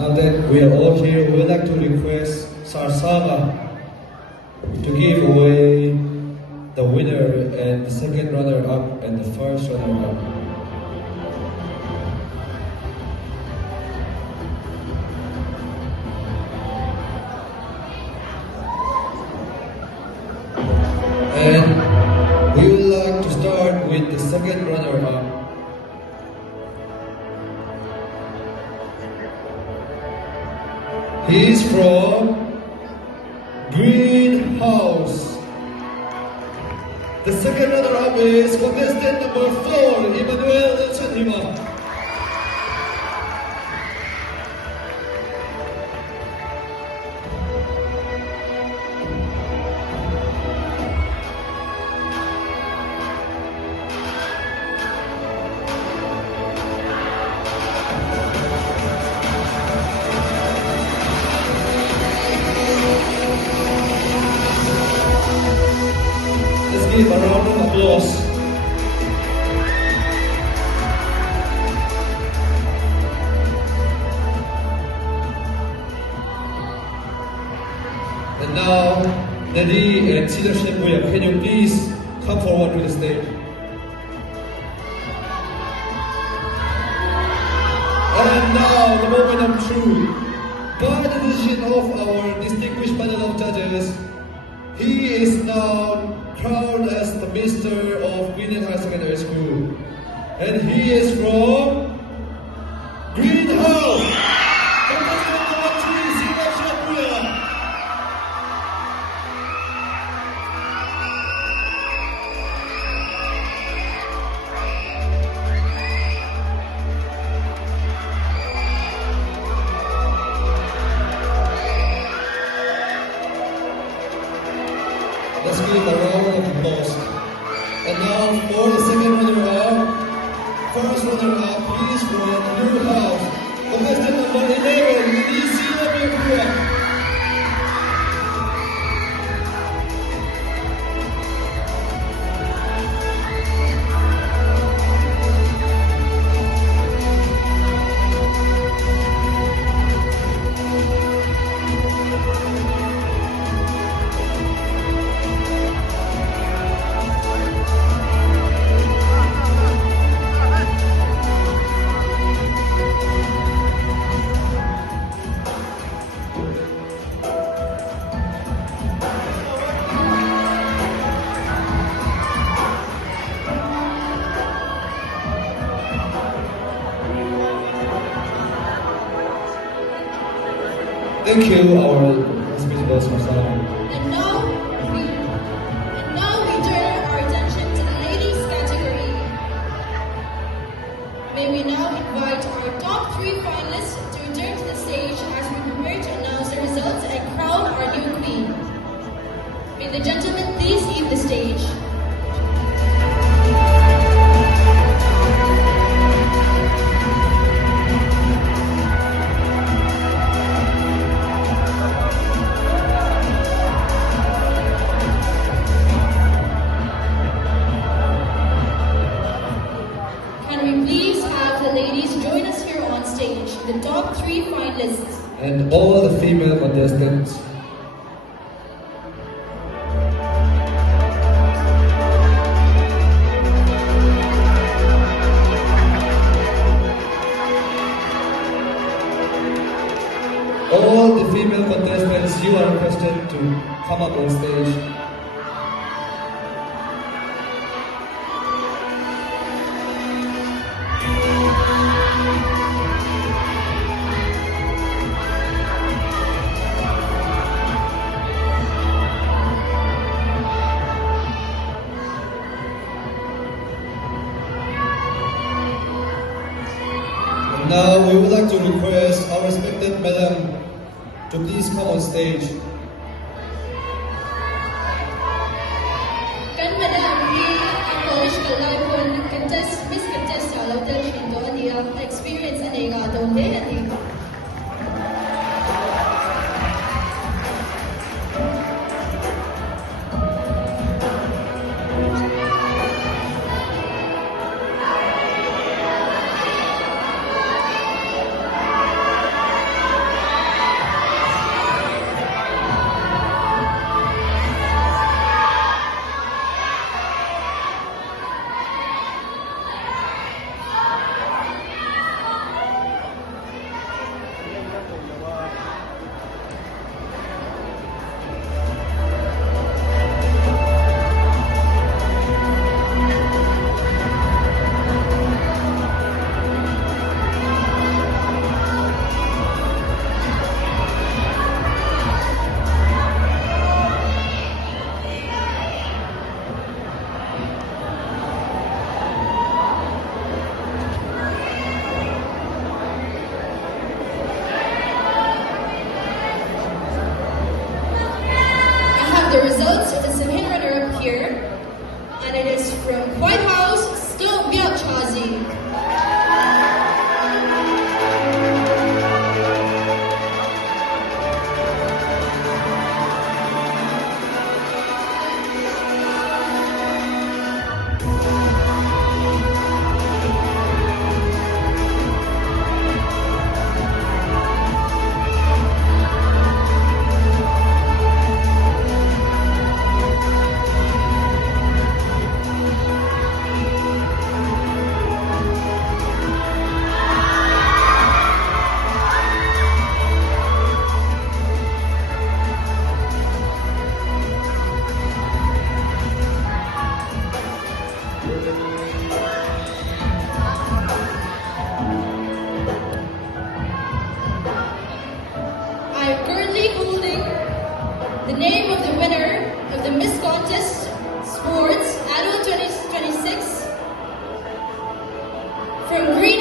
Now that we are all here, we would like to request Sarsaga to give away the winner and the second runner-up and the first runner-up. And we would like to start with the second runner-up. He is from Greenhouse. The second runner-up is contestant number 4, Emmanuel Chanima. Let's give a round of applause. And now, Nelly and Cedar Shembuya, can you please come forward to the stage? And now, the moment of truth. By the decision of our distinguished panel of judges, he is now crowned as the Minister of Green High Secondary School. And he is from Greenhouse. Contestant number 3, Cedar Shembuya. Let's give a round of applause. And now for the second runner-up, first runner-up, he is from Blue House. Contestant number 11, Elysia Mercura. Thank you, our hospitable Sarsaga. And now we turn our attention to the ladies category. May we now invite our top 3 finalists to return to the stage as we prepare to announce the results and crown our new queen. May the gentlemen please leave the stage. Ladies, join us here on stage, the top 3 finalists. And all the female contestants. All the female contestants, you are requested to come up on stage. Now we would like to request our respected madam to please come on stage. Kan madam, college kalay pun Miss Contest kalau terjadi dia experience ani nga donde ati. here, and it is from White House, Still Chazi. I am currently holding the name of the winner of the Miss Contest Sports Annual 2026 from Green